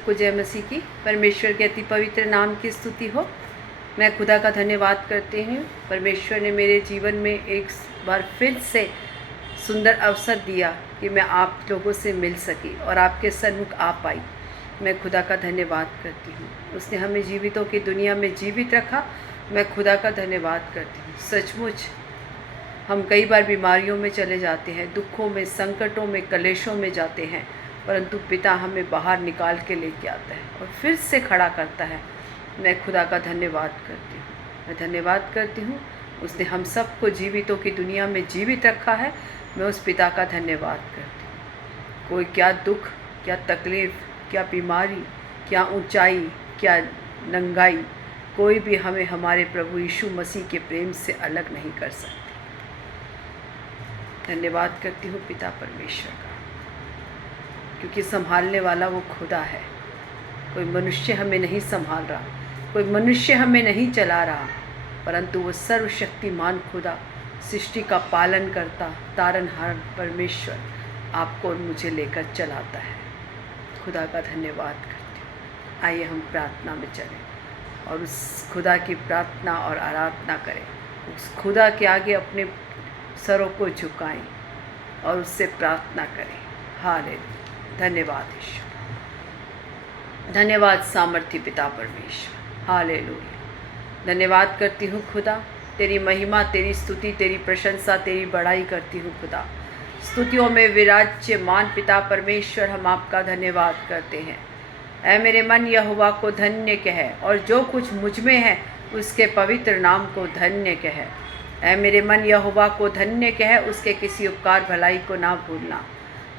को जय मसीह की परमेश्वर के अति पवित्र नाम की स्तुति हो। मैं खुदा का धन्यवाद करती हूँ। परमेश्वर ने मेरे जीवन में एक बार फिर से सुंदर अवसर दिया कि मैं आप लोगों से मिल सकी और आपके सन्मुख आ पाई। मैं खुदा का धन्यवाद करती हूँ। उसने हमें जीवितों की दुनिया में जीवित रखा। मैं खुदा का धन्यवाद करती हूँ। सचमुच हम कई बार बीमारियों में चले जाते हैं, दुखों में, संकटों में, कलेशों में जाते हैं, परंतु पिता हमें बाहर निकाल के लेके आता है और फिर से खड़ा करता है। मैं खुदा का धन्यवाद करती हूँ। मैं धन्यवाद करती हूँ। उसने हम सबको जीवितों की दुनिया में जीवित रखा है। मैं उस पिता का धन्यवाद करती हूँ। कोई क्या दुख, क्या तकलीफ़, क्या बीमारी, क्या ऊंचाई, क्या नंगाई, कोई भी हमें हमारे प्रभु यीशु मसीह के प्रेम से अलग नहीं कर सकती। धन्यवाद करती हूँ पिता परमेश्वर का, क्योंकि संभालने वाला वो खुदा है। कोई मनुष्य हमें नहीं संभाल रहा, कोई मनुष्य हमें नहीं चला रहा, परंतु वो सर्वशक्तिमान खुदा, सृष्टि का पालन करता तारनहार परमेश्वर आपको और मुझे लेकर चलाता है। खुदा का धन्यवाद करती हूँ। आइए हम प्रार्थना में चलें और उस खुदा की प्रार्थना और आराधना करें। उस खुदा के आगे अपने सरों को झुकाएं और उससे प्रार्थना करें। हालेलुया। धन्यवाद ईश्वर, धन्यवाद सामर्थी पिता परमेश्वर। हालेलुया। धन्यवाद करती हूँ खुदा, तेरी महिमा, तेरी स्तुति, तेरी प्रशंसा, तेरी बड़ाई करती हूँ खुदा। स्तुतियों में विराज्यमान पिता परमेश्वर, हम आपका धन्यवाद करते हैं। ऐ मेरे मन यहोवा को धन्य कहे और जो कुछ मुझ में है उसके पवित्र नाम को धन्य कहे। ऐ मेरे मन यहोवा को धन्य कहे, उसके किसी उपकार भलाई को ना भूलना।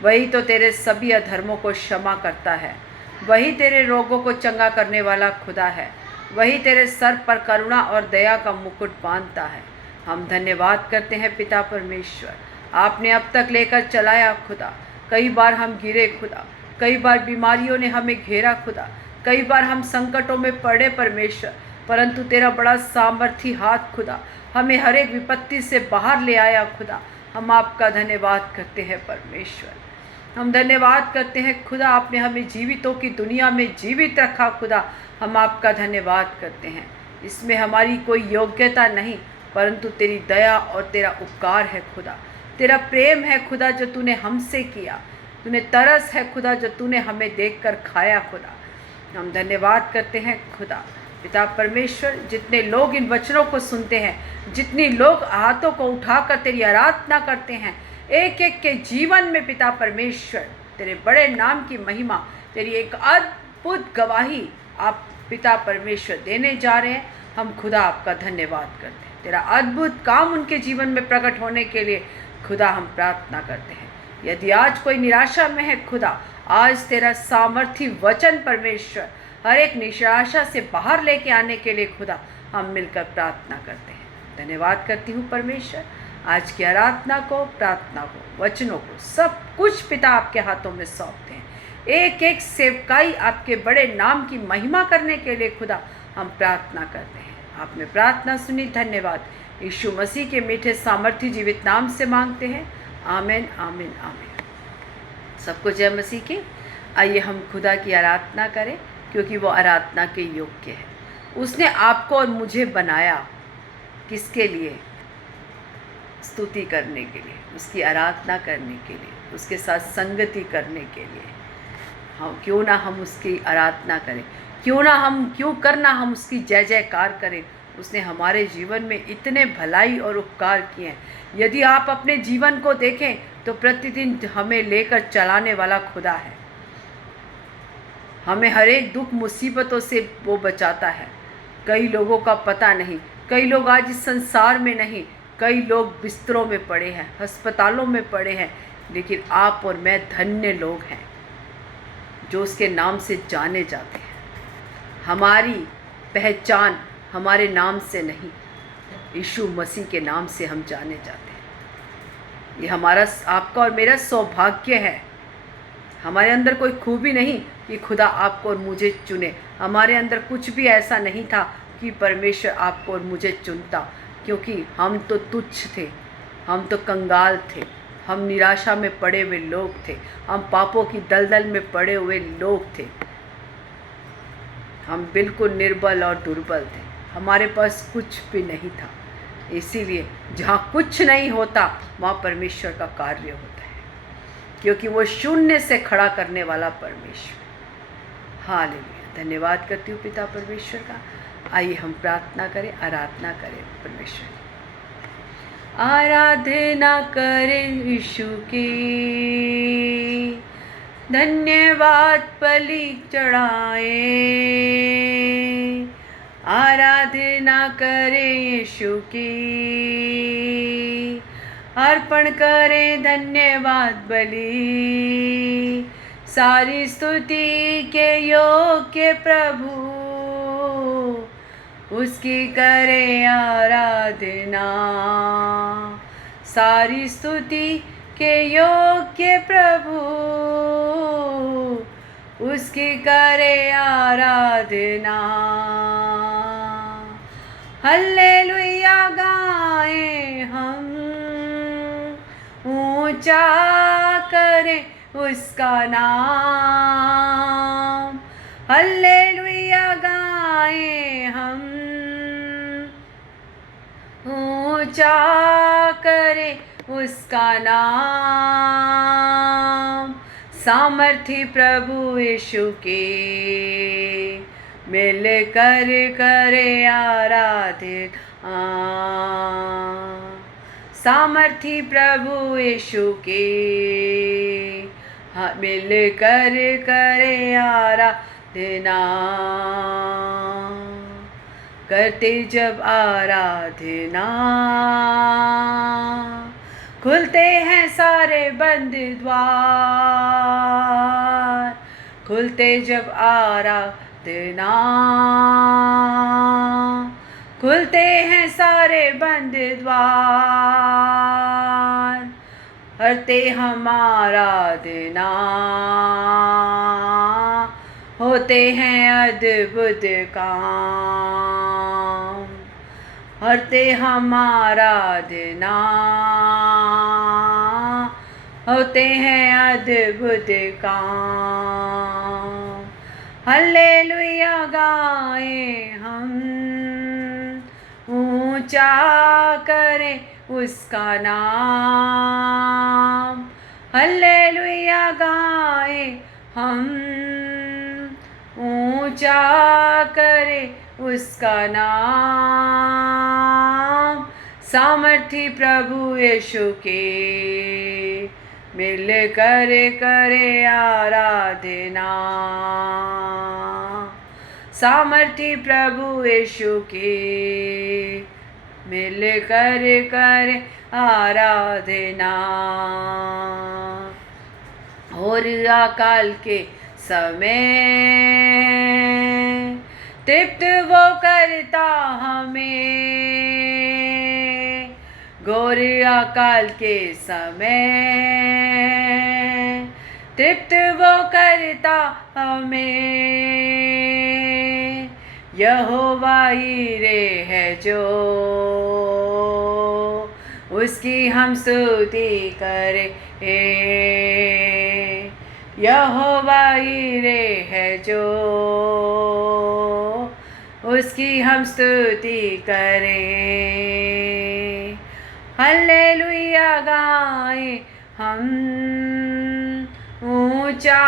वही तो तेरे सभी अधर्मों को क्षमा करता है, वही तेरे रोगों को चंगा करने वाला खुदा है, वही तेरे सर पर करुणा और दया का मुकुट बांधता है। हम धन्यवाद करते हैं पिता परमेश्वर, आपने अब तक लेकर चलाया खुदा। कई बार हम गिरे खुदा, कई बार बीमारियों ने हमें घेरा खुदा, कई बार हम संकटों में पड़े परमेश्वर, परंतु तेरा बड़ा सामर्थी हाथ खुदा हमें हर एक विपत्ति से बाहर ले आया खुदा। हम आपका धन्यवाद करते हैं परमेश्वर। हम धन्यवाद करते हैं खुदा, आपने हमें जीवितों की दुनिया में जीवित रखा खुदा। हम आपका धन्यवाद करते हैं। इसमें हमारी कोई योग्यता नहीं, परंतु तेरी दया और तेरा उपकार है खुदा। तेरा प्रेम है खुदा जो तूने हमसे किया। तूने तरस है खुदा जो तूने हमें देखकर खाया खुदा। हम धन्यवाद करते हैं खुदा पिता परमेश्वर। जितने लोग इन वचनों को सुनते हैं, जितने लोग हाथों को उठाकर तेरी आराधना करते हैं, एक एक के जीवन में पिता परमेश्वर तेरे बड़े नाम की महिमा, तेरी एक अद्भुत गवाही आप पिता परमेश्वर देने जा रहे हैं। हम खुदा आपका धन्यवाद करते हैं। तेरा अद्भुत काम उनके जीवन में प्रकट होने के लिए खुदा हम प्रार्थना करते हैं। यदि आज कोई निराशा में है खुदा, आज तेरा सामर्थी वचन परमेश्वर हर एक निराशा से बाहर लेके आने के लिए खुदा हम मिलकर प्रार्थना करते हैं। धन्यवाद करती हूँ परमेश्वर, आज की आराधना को, प्रार्थना को, वचनों को, सब कुछ पिता आपके हाथों में सौंपते हैं। एक एक सेवकाई आपके बड़े नाम की महिमा करने के लिए खुदा हम प्रार्थना करते हैं। आपने प्रार्थना सुनी, धन्यवाद। यीशु मसीह के मीठे सामर्थी जीवित नाम से मांगते हैं। आमीन, आमीन, आमीन। सबको जय मसीह की। आइए हम खुदा की आराधना करें, क्योंकि वो आराधना के योग्य है। उसने आपको और मुझे बनाया किसके लिए? स्तुति करने के लिए, उसकी आराधना करने के लिए, उसके साथ संगति करने के लिए। हाँ, क्यों ना हम उसकी आराधना करें, क्यों करना हम उसकी जय जयकार करें। उसने हमारे जीवन में इतने भलाई और उपकार किए हैं। यदि आप अपने जीवन को देखें तो प्रतिदिन हमें लेकर चलाने वाला खुदा है। हमें हर एक दुख मुसीबतों से वो बचाता है। कई लोगों का पता नहीं, कई लोग आज इस संसार में नहीं, कई लोग बिस्तरों में पड़े हैं, अस्पतालों में पड़े हैं, लेकिन आप और मैं धन्य लोग हैं जो उसके नाम से जाने जाते हैं। हमारी पहचान हमारे नाम से नहीं, यीशु मसीह के नाम से हम जाने जाते हैं। ये हमारा, आपका और मेरा सौभाग्य है। हमारे अंदर कोई खूबी नहीं कि खुदा आपको और मुझे चुने। हमारे अंदर कुछ भी ऐसा नहीं था कि परमेश्वर आपको और मुझे चुनता, क्योंकि हम तो तुच्छ थे, हम तो कंगाल थे, हम निराशा में पड़े हुए लोग थे, हम पापों की दलदल में पड़े हुए लोग थे। हम बिल्कुल निर्बल और दुर्बल थे, हमारे पास कुछ भी नहीं था। इसीलिए जहाँ कुछ नहीं होता वहाँ परमेश्वर का कार्य होता है, क्योंकि वो शून्य से खड़ा करने वाला परमेश्वर। हालेलुया। धन्यवाद करती हूँ पिता परमेश्वर का। आइए हम प्रार्थना करें, आराधना करें परमेश्वर की। आराधना करें यीशु की, धन्यवाद बलि चढ़ाए। आराधना करें यीशु की, अर्पण करें धन्यवाद बलि। सारी स्तुति के योग्य प्रभु, उसकी करें आराधना। सारी स्तुति के योग्य प्रभु, उसकी करें आराधना। हल्लेलुया गाएं हम, ऊंचा करें उसका नाम। हल्लेलुया गाएं हम, ऊंचा करें उसका नाम। सामर्थी प्रभु यीशु के मिल कर करे आराधना। सामर्थी प्रभु यीशु के मिल कर करे आराधना। करते जब आराधना, खुलते हैं सारे बंद द्वार। खुलते जब आराधना, खुलते हैं सारे बंद द्वार। हरते हम आराधना, होते हैं अद्भुत काम। हरते हम आराधना, होते हैं अद्भुत काम। हल्लेलुया गाएं हम, ऊंचा करें उसका नाम। हल्लेलुया गाएं हम, ऊंचा करें उसका नाम। सामर्थी प्रभु यीशु के मिल कर करे आराधना। सामर्थी प्रभु यीशु के मिल कर करे आराधना। और अकाल के समय तृप्त वो करता हमें। घोर अकाल के समय तृप्त वो करता हमें। यहोवा यीरे है जो, उसकी हम स्तुति करें। यहोवा यीरे है जो, उसकी हम स्तुति करें। हल्लेलुया गाएं हम, ऊंचा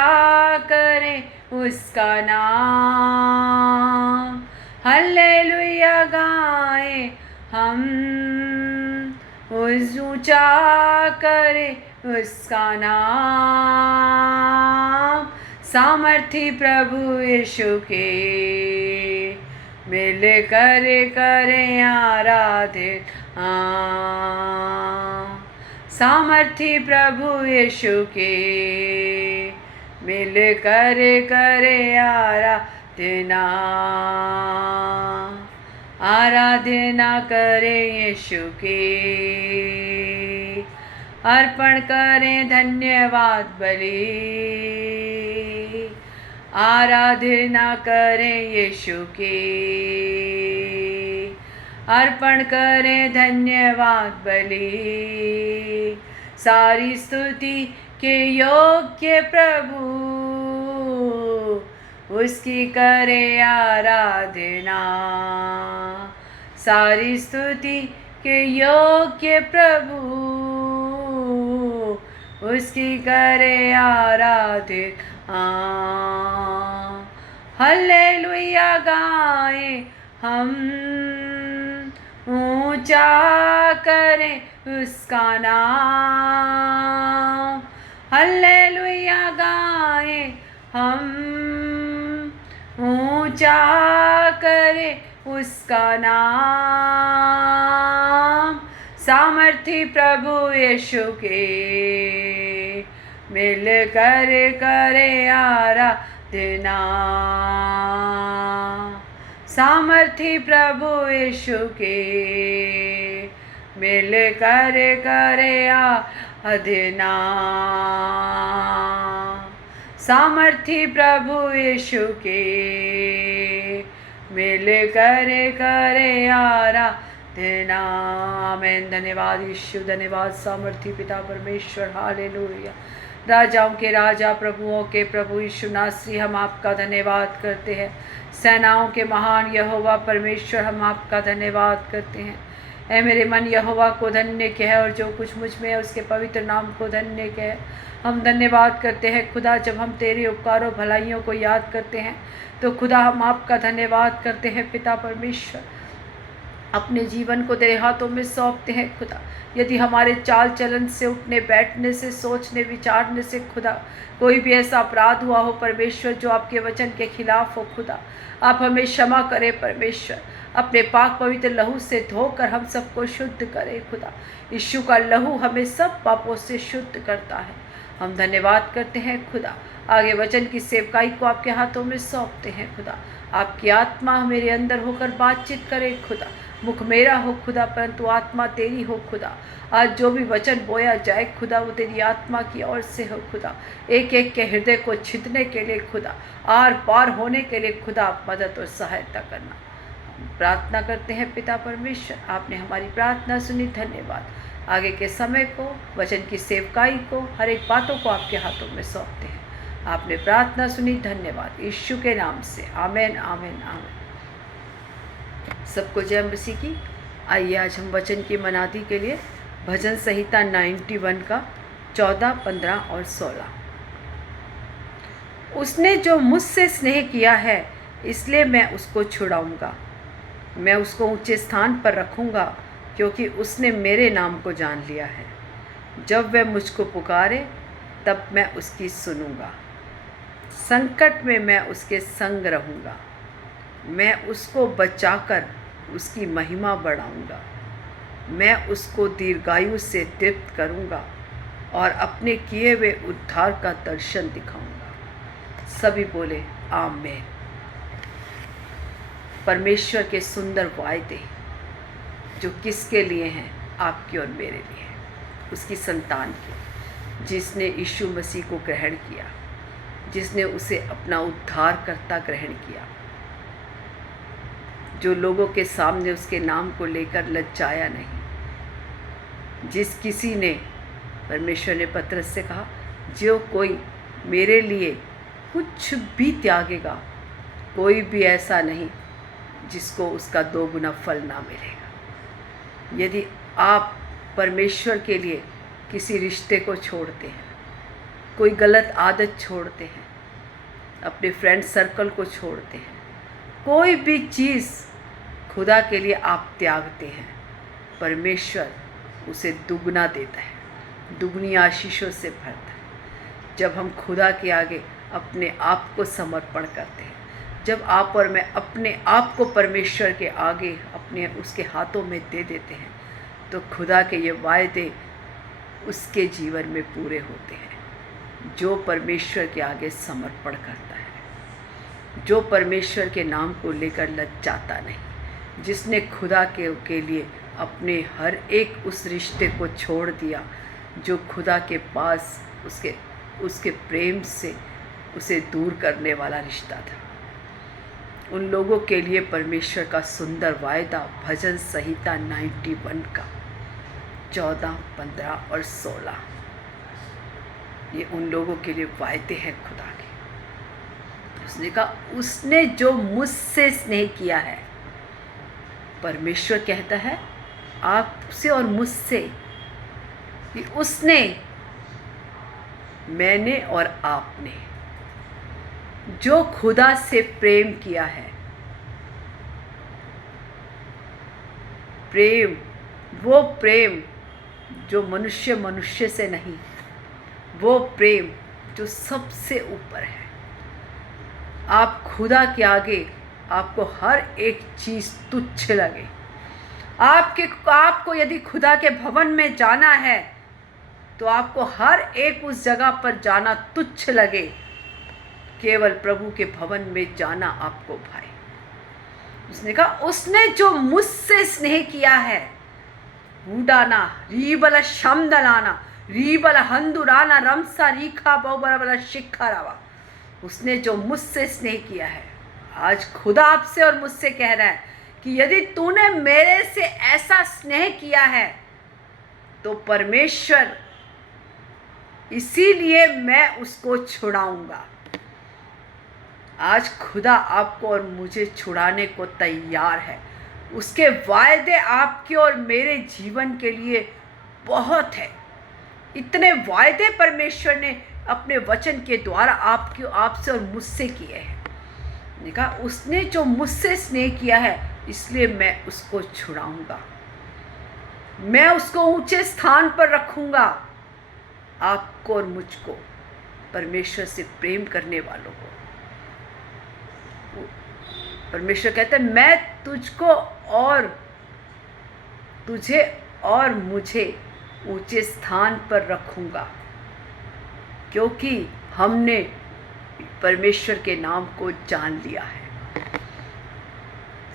करें उसका नाम। हल्लेलुया गाएं हम, ऊंचा करें उसका नाम। सामर्थी प्रभु यीशु के मिल कर करे आराधना। सामर्थी प्रभु यीशु के मिल कर करे आराधना। आराधना करें यीशु के, अर्पण करें धन्यवाद बलि। आराधना करें यीशु के, अर्पण करें धन्यवाद बलि। सारी स्तुति के योग्य प्रभु, उसकी करे आराधना। सारी स्तुति के योग्य प्रभु, उसकी करे आराधना। हल्लेलुया गाएं हम, ऊंचा करें उसका नाम। हल्लेलुया गाएं हम, ऊंचा करें उसका नाम। सामर्थी प्रभु यीशु के मिल कर करे आराधना। सामर्थी प्रभु यीशु के मिल कर करे आराधना। सामर्थी प्रभु यीशु के मिल कर करे आराधना। आमीन। धन्यवाद यीशु, धन्यवाद सामर्थी पिता परमेश्वर। हालेलुया। राजाओं के राजा, प्रभुओं के प्रभु यीशु नासरी, हम आपका धन्यवाद करते हैं। सेनाओं के महान यहोवा परमेश्वर, हम आपका धन्यवाद करते हैं। ऐ मेरे मन यहोवा को धन्य कह, और जो कुछ मुझ में है उसके पवित्र नाम को धन्य कह। हम धन्यवाद करते हैं खुदा, जब हम तेरे उपकारों भलाइयों को याद करते हैं तो खुदा हम आपका धन्यवाद करते हैं। पिता परमेश्वर, अपने जीवन को तेरे हाथों में सौंपते हैं खुदा। यदि हमारे चाल चलन से, उठने बैठने से, सोचने विचारने से खुदा कोई भी ऐसा अपराध हुआ हो परमेश्वर जो आपके वचन के खिलाफ हो, खुदा आप हमें क्षमा करें परमेश्वर। अपने पाक पवित्र लहू से धोकर हम सबको शुद्ध करें खुदा। यीशु का लहू हमें सब पापों से शुद्ध करता है। हम धन्यवाद करते हैं खुदा। आगे वचन की सेवकाई को आपके हाथों में सौंपते हैं खुदा। आपकी आत्मा मेरे अंदर होकर बातचीत करे खुदा। मुख मेरा हो खुदा, परंतु आत्मा तेरी हो खुदा। आज जो भी वचन बोया जाए खुदा, वो तेरी आत्मा की ओर से हो खुदा। एक एक के हृदय को छिदने के लिए खुदा, आर पार होने के लिए खुदा आप मदद और सहायता करना। प्रार्थना करते हैं पिता परमेश्वर, आपने हमारी प्रार्थना सुनी, धन्यवाद। आगे के समय को, वचन की सेवकाई को, हर एक बातों को आपके हाथों में सौंपते हैं। आपने प्रार्थना सुनी, धन्यवाद। यीशु के नाम से आमीन, आमीन, आमीन। सबको जय मसीह की। आइए आज हम वचन की मनादी के लिए भजन संहिता 91 का 14, 15 और 16। उसने जो मुझसे स्नेह किया है इसलिए मैं उसको छुड़ाऊंगा। मैं उसको ऊंचे स्थान पर रखूंगा क्योंकि उसने मेरे नाम को जान लिया है। जब वह मुझको पुकारे तब मैं उसकी सुनूंगा। संकट में मैं उसके संग रहूंगा। मैं उसको बचाकर उसकी महिमा बढ़ाऊंगा। मैं उसको दीर्घायु से तृप्त करूंगा और अपने किए हुए उद्धार का दर्शन दिखाऊंगा। सभी बोले आमीन। परमेश्वर के सुंदर वायदे जो किसके लिए हैं? आपके और मेरे लिए, उसकी संतान के, जिसने यीशु मसीह को ग्रहण किया, जिसने उसे अपना उद्धारकर्ता ग्रहण किया, जो लोगों के सामने उसके नाम को लेकर लज्जाया नहीं। जिस किसी ने, परमेश्वर ने पतरस से कहा, जो कोई मेरे लिए कुछ भी त्यागेगा, कोई भी ऐसा नहीं जिसको उसका 2 गुना फल ना मिलेगा। यदि आप परमेश्वर के लिए किसी रिश्ते को छोड़ते हैं, कोई गलत आदत छोड़ते हैं, अपने फ्रेंड सर्कल को छोड़ते हैं, कोई भी चीज़ खुदा के लिए आप त्यागते हैं, परमेश्वर उसे दुगना देता है, दुगनी आशीषों से भरता है। जब हम खुदा के आगे अपने आप को समर्पण करते हैं, जब आप और मैं अपने आप को परमेश्वर के आगे अपने उसके हाथों में दे देते हैं, तो खुदा के ये वायदे उसके जीवन में पूरे होते हैं। जो परमेश्वर के आगे समर्पण करता है, जो परमेश्वर के नाम को लेकर लज्जाता नहीं, जिसने खुदा के लिए अपने हर एक उस रिश्ते को छोड़ दिया जो खुदा के पास उसके प्रेम से उसे दूर करने वाला रिश्ता था, उन लोगों के लिए परमेश्वर का सुंदर वायदा भजन संहिता 91 का 14, 15 और 16, ये उन लोगों के लिए वायदे हैं खुदा के। उसने कहा उसने जो मुझसे स्नेह किया है, परमेश्वर कहता है आपसे और मुझसे कि उसने, मैंने और आपने जो खुदा से प्रेम किया है, प्रेम, वो प्रेम जो मनुष्य मनुष्य से नहीं, वो प्रेम जो सबसे ऊपर है। आप खुदा के आगे आपको हर एक चीज़ तुच्छ लगे, आपको यदि खुदा के भवन में जाना है तो आपको हर एक उस जगह पर जाना तुच्छ लगे, केवल प्रभु के भवन में जाना आपको भाई। उसने कहा उसने जो मुझसे स्नेह किया है, ऊडाना रीबल शमदलाना रीबल हंदुराना रमसा रीखा बहुबला शिखा रावा, उसने जो मुझसे स्नेह किया है। आज खुदा आपसे और मुझसे कह रहा है कि यदि तूने मेरे से ऐसा स्नेह किया है तो परमेश्वर, इसीलिए मैं उसको छुड़ाऊंगा। आज खुदा आपको और मुझे छुड़ाने को तैयार है। उसके वायदे आपके और मेरे जीवन के लिए बहुत है। इतने वायदे परमेश्वर ने अपने वचन के द्वारा आपसे और मुझसे किए हैं। ने कहा उसने जो मुझसे स्नेह किया है, इसलिए मैं उसको छुड़ाऊंगा, मैं उसको ऊंचे स्थान पर रखूंगा। आपको और मुझको, परमेश्वर से प्रेम करने वालों को परमेश्वर कहता है मैं तुझको और तुझे और मुझे ऊंचे स्थान पर रखूंगा, क्योंकि हमने परमेश्वर के नाम को जान लिया है।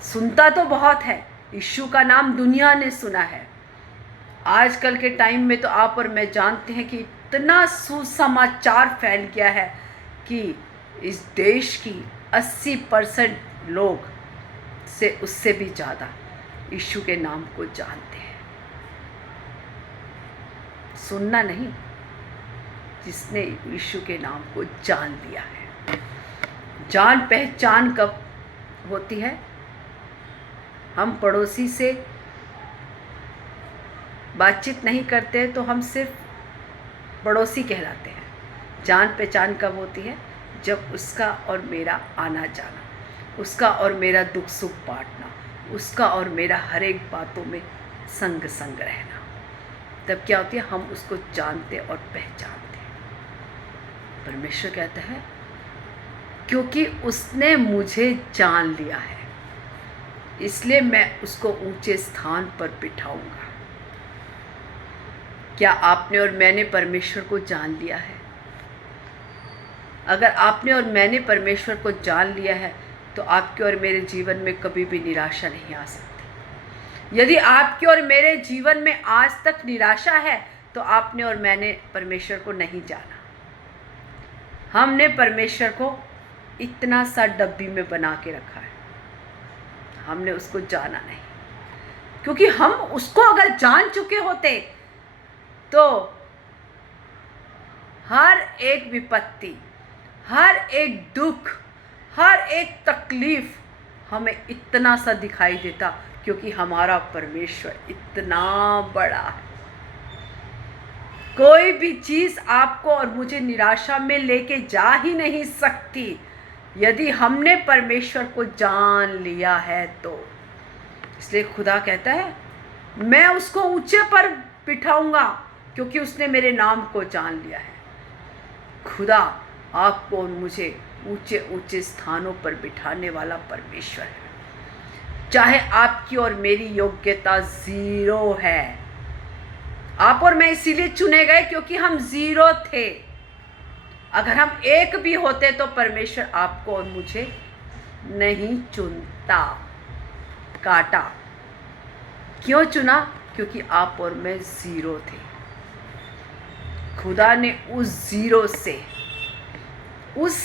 सुनता तो बहुत है, यीशु का नाम दुनिया ने सुना है। आजकल के टाइम में तो आप और मैं जानते हैं कि इतना सुसमाचार फैल गया है कि इस देश की 80% लोग से उससे भी ज़्यादा यीशु के नाम को जानते हैं। सुनना नहीं, जिसने यीशु के नाम को जान लिया है। जान पहचान कब होती है? हम पड़ोसी से बातचीत नहीं करते तो हम सिर्फ पड़ोसी कहलाते हैं। जान पहचान कब होती है? जब उसका और मेरा आना जाना, उसका और मेरा दुख सुख बांटना, उसका और मेरा हर एक बातों में संग संग रहना, तब क्या होती है? हम उसको जानते और पहचानते हैं। परमेश्वर कहता है क्योंकि उसने मुझे जान लिया है, इसलिए मैं उसको ऊंचे स्थान पर बिठाऊंगा। क्या आपने और मैंने परमेश्वर को जान लिया है? अगर आपने और मैंने परमेश्वर को जान लिया है तो आपके और मेरे जीवन में कभी भी निराशा नहीं आ सकती। यदि आपके और मेरे जीवन में आज तक निराशा है तो आपने और मैंने परमेश्वर को नहीं जाना। हमने परमेश्वर को इतना सा डब्बी में बना के रखा है, हमने उसको जाना नहीं। क्योंकि हम उसको अगर जान चुके होते तो हर एक विपत्ति, हर एक दुख, हर एक तकलीफ हमें इतना सा दिखाई देता, क्योंकि हमारा परमेश्वर इतना बड़ा है। कोई भी चीज़ आपको और मुझे निराशा में लेके जा ही नहीं सकती यदि हमने परमेश्वर को जान लिया है तो। इसलिए खुदा कहता है मैं उसको ऊंचे पर बिठाऊंगा, क्योंकि उसने मेरे नाम को जान लिया है। खुदा आपको और मुझे ऊंचे ऊंचे स्थानों पर बिठाने वाला परमेश्वर है। चाहे आपकी और मेरी योग्यता 0 है, आप और मैं इसीलिए चुने गए क्योंकि हम 0 थे। अगर हम 1 भी होते तो परमेश्वर आपको और मुझे नहीं चुनता। काटा। क्यों चुना? क्योंकि आप और मैं 0 थे। खुदा ने उस 0 से, उस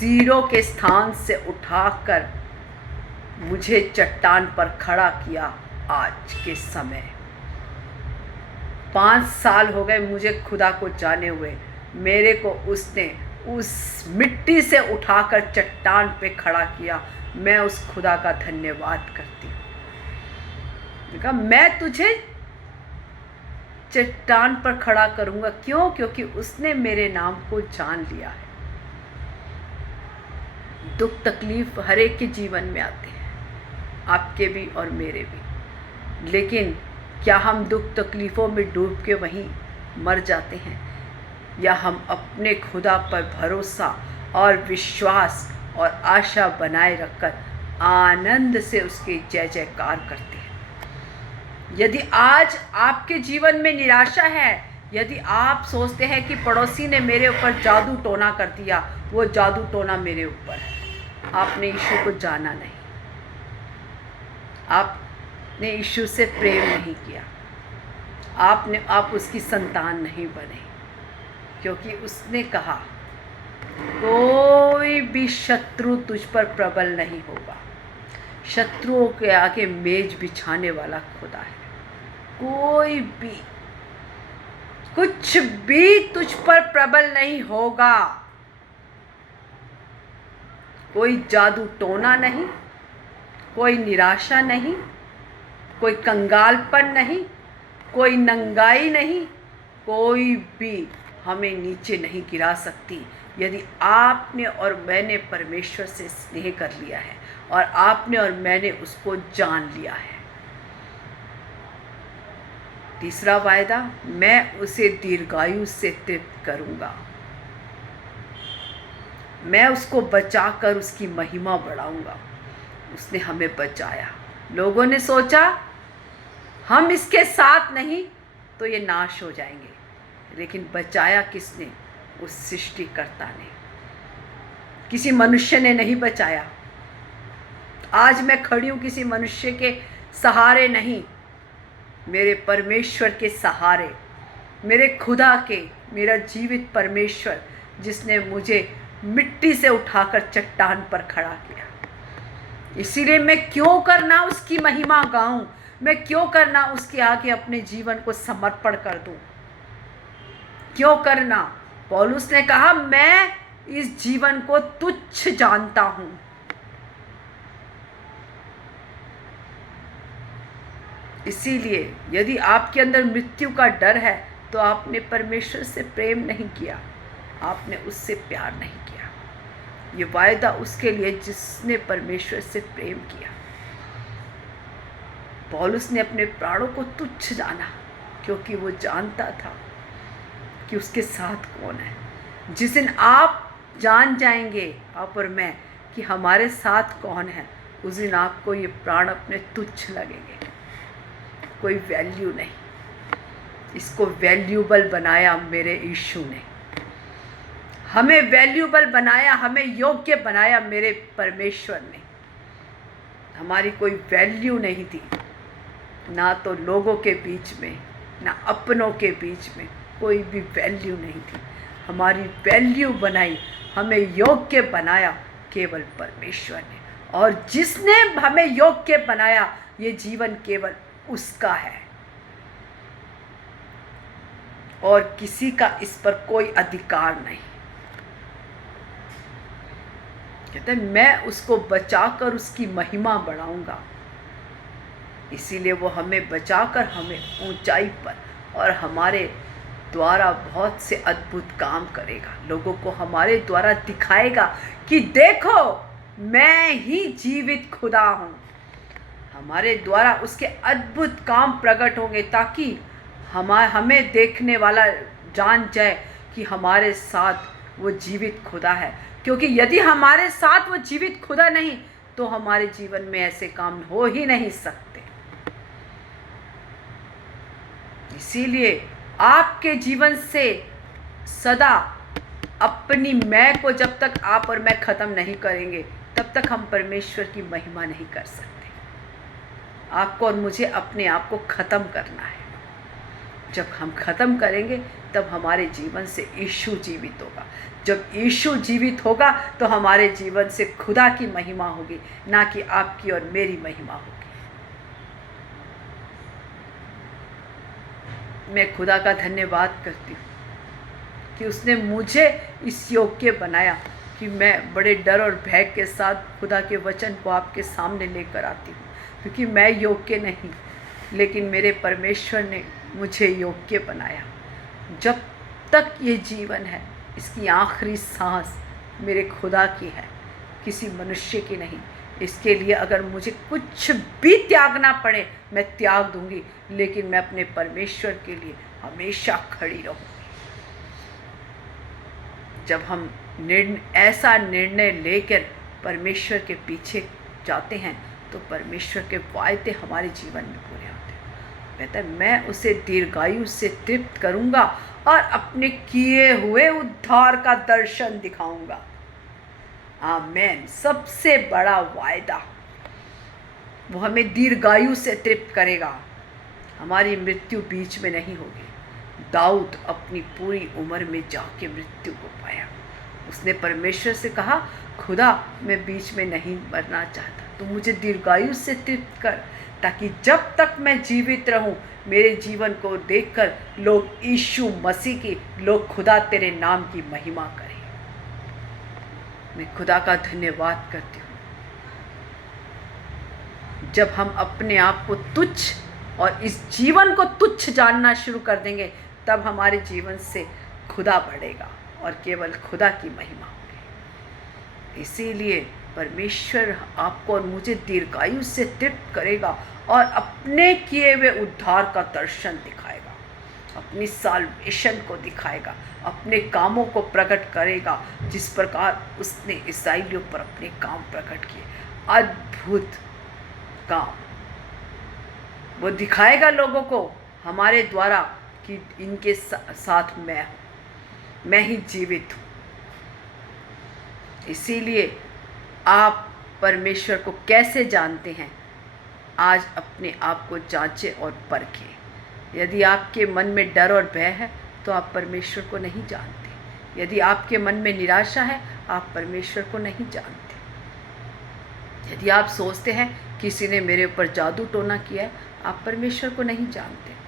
0 के स्थान से उठाकर मुझे चट्टान पर खड़ा किया। आज के समय 5 साल हो गए मुझे खुदा को जाने हुए। मेरे को उसने उस मिट्टी से उठाकर चट्टान पे खड़ा किया, मैं उस खुदा का धन्यवाद करती हूँ। देखा, मैं तुझे चट्टान पर खड़ा करूँगा। क्यों? क्योंकि उसने मेरे नाम को जान लिया है। दुख तकलीफ हर एक के जीवन में आते हैं, आपके भी और मेरे भी। लेकिन क्या हम दुख तकलीफ़ों में डूब के वहीं मर जाते हैं, या हम अपने खुदा पर भरोसा और विश्वास और आशा बनाए रखकर आनंद से उसके जय जयकार करते हैं। यदि आज आपके जीवन में निराशा है, यदि आप सोचते हैं कि पड़ोसी ने मेरे ऊपर जादू टोना कर दिया, वो जादू टोना मेरे ऊपर है, आपने यीशु को जाना नहीं, आपने यीशु से प्रेम नहीं किया, आप उसकी संतान नहीं बने। क्योंकि उसने कहा, कोई भी शत्रु तुझ पर प्रबल नहीं होगा। शत्रुओं के आगे मेज बिछाने वाला खुदा है। कोई भी, कुछ भी तुझ पर प्रबल नहीं होगा। कोई जादू टोना नहीं, कोई निराशा नहीं, कोई कंगालपन नहीं, कोई नंगाई नहीं, कोई भी हमें नीचे नहीं गिरा सकती। यदि आपने और मैंने परमेश्वर से स्नेह कर लिया है और आपने और मैंने उसको जान लिया है। तीसरा वायदा, मैं उसे दीर्घायु से तृप्त करूंगा। मैं उसको बचाकर उसकी महिमा बढ़ाऊंगा। उसने हमें बचाया। लोगों ने सोचा हम इसके साथ नहीं तो ये नाश हो जाएंगे, लेकिन बचाया किसने? उस सृष्टिकर्ता ने। किसी मनुष्य ने नहीं बचाया। आज मैं खड़ी हूँ किसी मनुष्य के सहारे नहीं, मेरे परमेश्वर के सहारे, मेरे खुदा के, मेरा जीवित परमेश्वर जिसने मुझे मिट्टी से उठाकर चट्टान पर खड़ा किया। इसीलिए मैं क्यों करना उसकी महिमा गाऊं, मैं क्यों करना उसके आगे अपने जीवन को समर्पण कर दूं? क्यों करना? पौलुस ने कहा, मैं इस जीवन को तुच्छ जानता हूं। इसीलिए यदि आपके अंदर मृत्यु का डर है तो आपने परमेश्वर से प्रेम नहीं किया, आपने उससे प्यार नहीं किया। ये वायदा उसके लिए जिसने परमेश्वर से प्रेम किया। पौलुस ने अपने प्राणों को तुच्छ जाना, क्योंकि वो जानता था कि उसके साथ कौन है। जिस दिन आप जान जाएंगे, आप और मैं, कि हमारे साथ कौन है, उस दिन आपको ये प्राण अपने तुच्छ लगेंगे। कोई वैल्यू नहीं। इसको वैल्यूबल बनाया मेरे यीशु ने। हमें वैल्यूबल बनाया, हमें योग्य बनाया मेरे परमेश्वर ने। हमारी कोई वैल्यू नहीं थी, ना तो लोगों के बीच में, ना अपनों के बीच में, कोई भी वैल्यू नहीं थी। हमारी वैल्यू बनाई, हमें योग्य बनाया केवल परमेश्वर ने। और जिसने हमें योग्य बनाया, ये जीवन केवल उसका है और किसी का इस पर कोई अधिकार नहीं। कहते हैं, मैं उसको बचाकर उसकी महिमा बढ़ाऊंगा। इसीलिए वो हमें बचाकर हमें ऊंचाई पर और हमारे द्वारा बहुत से अद्भुत काम करेगा। लोगों को हमारे द्वारा दिखाएगा कि देखो, मैं ही जीवित खुदा हूँ। हमारे द्वारा उसके अद्भुत काम प्रकट होंगे, ताकि हमें देखने वाला जान जाए कि हमारे साथ वो जीवित खुदा है। क्योंकि यदि हमारे साथ वो जीवित खुदा नहीं, तो हमारे जीवन में ऐसे काम हो ही नहीं सकते। इसीलिए आपके जीवन से सदा अपनी मैं को जब तक आप और मैं ख़त्म नहीं करेंगे, तब तक हम परमेश्वर की महिमा नहीं कर सकते। आपको और मुझे अपने आप को ख़त्म करना है। जब हम ख़त्म करेंगे, तब हमारे जीवन से यीशु जीवित होगा। जब यीशु जीवित होगा, तो हमारे जीवन से खुदा की महिमा होगी, ना कि आपकी और मेरी महिमा होगी। मैं खुदा का धन्यवाद करती हूँ कि उसने मुझे इस योग्य बनाया कि मैं बड़े डर और भय के साथ खुदा के वचन को आपके सामने लेकर आती हूँ, क्योंकि मैं योग्य नहीं, लेकिन मेरे परमेश्वर ने मुझे योग्य बनाया। जब तक ये जीवन है, इसकी आखिरी सांस मेरे खुदा की है, किसी मनुष्य की नहीं। इसके लिए अगर मुझे कुछ भी त्यागना पड़े मैं त्याग दूंगी, लेकिन मैं अपने परमेश्वर के लिए हमेशा खड़ी रहूंगी। जब हम ऐसा निर्णय लेकर परमेश्वर के पीछे जाते हैं तो परमेश्वर के वायदे हमारे जीवन में पूरे होते हैं। कहता है मैं उसे दीर्घायु से तृप्त करूंगा और अपने किए हुए उद्धार का दर्शन दिखाऊंगा। आमेन। सबसे बड़ा वायदा, वो हमें दीर्घायु से तृप्त करेगा, हमारी मृत्यु बीच में नहीं होगी। दाऊद अपनी पूरी उम्र में जाके मृत्यु को पाया। उसने परमेश्वर से कहा, खुदा मैं बीच में नहीं मरना चाहता, तो मुझे दीर्घायु से तृप्त कर, ताकि जब तक मैं जीवित रहूं मेरे जीवन को देखकर लोग यीशु मसीह की, लोग खुदा तेरे नाम की महिमा करें। मैं खुदा का धन्यवाद करती हूँ। जब हम अपने आप को तुच्छ और इस जीवन को तुच्छ जानना शुरू कर देंगे, तब हमारे जीवन से खुदा बढ़ेगा और केवल खुदा की महिमा होगी। इसीलिए परमेश्वर आपको और मुझे दीर्घायु से तृप्त करेगा और अपने किए हुए उद्धार का दर्शन दिखाएगा, अपनी साल्वेशन को दिखाएगा, अपने कामों को प्रकट करेगा, जिस प्रकार उसने इस्राएलियों पर अपने काम प्रकट किए। अद्भुत काम वो दिखाएगा लोगों को हमारे द्वारा कि इनके साथ मैं ही जीवित हूँ। इसीलिए आप परमेश्वर को कैसे जानते हैं? आज अपने आप को जांचें और परखें। यदि आपके मन में डर और भय है तो आप परमेश्वर को नहीं जानते। यदि आपके मन में निराशा है आप परमेश्वर को नहीं जानते। यदि आप सोचते हैं किसी ने मेरे ऊपर जादू टोना किया है, आप परमेश्वर को नहीं जानते।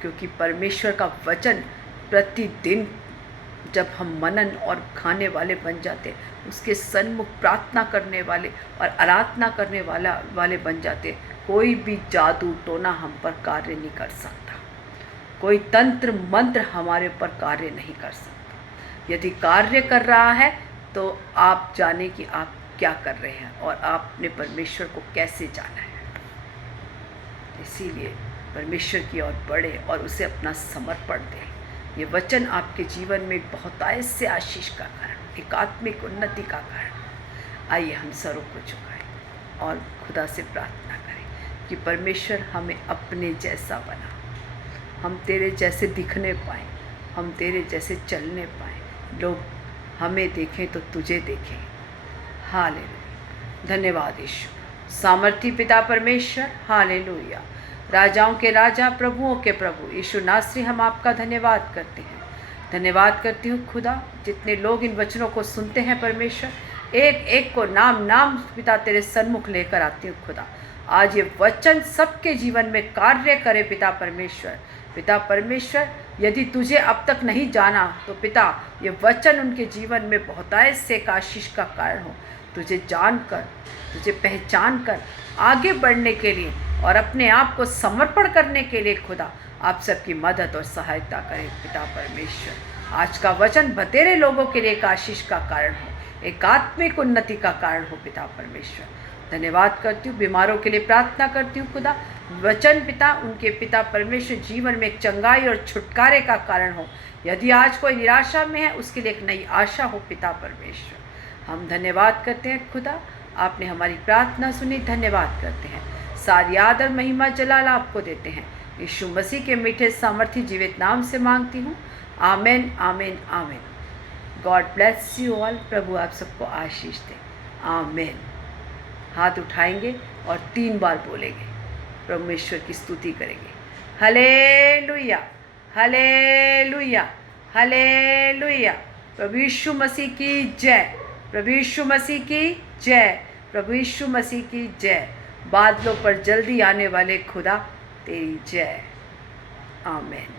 क्योंकि परमेश्वर का वचन प्रतिदिन जब हम मनन और खाने वाले बन जाते हैं, उसके सन्मुख प्रार्थना करने वाले और आराधना करने वाले बन जाते, कोई भी जादू टोना हम पर कार्य नहीं कर सकता। कोई तंत्र मंत्र हमारे ऊपर कार्य नहीं कर सकता। यदि कार्य कर रहा है तो आप जाने कि आप क्या कर रहे हैं और आपने परमेश्वर को कैसे जाना है। इसीलिए परमेश्वर की ओर बढ़े और उसे अपना समर्पण दें। ये वचन आपके जीवन में बहुतायत से आशीष का कारण, एक आत्मिक उन्नति का कारण। आइए हम सरों को झुकाएं और खुदा से प्रार्थना करें कि परमेश्वर हमें अपने जैसा बना, हम तेरे जैसे दिखने पाएँ, हम तेरे जैसे चलने पाएँ, लोग हमें देखें तो तुझे देखें। हालेलुया। धन्यवाद यीशु। सामर्थी पिता परमेश्वर, हालेलुया। राजाओं के राजा, प्रभुओं के प्रभु यीशु नासरी, हम आपका धन्यवाद करते हैं। धन्यवाद करती हूँ खुदा, जितने लोग इन वचनों को सुनते हैं परमेश्वर, एक एक को नाम नाम पिता तेरे सन्मुख लेकर आती हूँ खुदा। आज ये वचन सबके जीवन में कार्य करे पिता परमेश्वर। पिता परमेश्वर, यदि तुझे अब तक नहीं जाना तो पिता ये वचन उनके जीवन में बहुतायत से एक आशीष का कारण हो। तुझे जानकर, तुझे पहचान कर आगे बढ़ने के लिए और अपने आप को समर्पण करने के लिए खुदा आप सबकी मदद और सहायता करें पिता परमेश्वर। आज का वचन बतेरे लोगों के लिए एक आशीष का कारण हो, एक आत्मिक उन्नति का कारण हो पिता परमेश्वर। धन्यवाद करती हूँ, बीमारों के लिए प्रार्थना करती हूँ खुदा। वचन पिता उनके पिता परमेश्वर जीवन में एक चंगाई और छुटकारे का कारण हो। यदि आज कोई निराशा में है उसके लिए एक नई आशा हो पिता परमेश्वर। हम धन्यवाद करते हैं खुदा, आपने हमारी प्रार्थना सुनी। धन्यवाद करते हैं, सारी आदर महिमा जलाल आपको देते हैं। यीशु मसीह के मीठे सामर्थी जीवित नाम से मांगती हूँ। आमेन, आमेन, आमेन। God bless you all. प्रभु आप सबको आशीष दे। आमेन। हाथ उठाएंगे और 3 बार बोलेंगे, परमेश्वर की स्तुति करेंगे। हालेलुया, हालेलुया, हालेलुया। प्रभु यीशु मसीह की जय, प्रभु यीशु मसीह की जय, प्रभु यीशु मसीह की जय। बादलों पर जल्दी आने वाले खुदा तेरी जय। आमेन।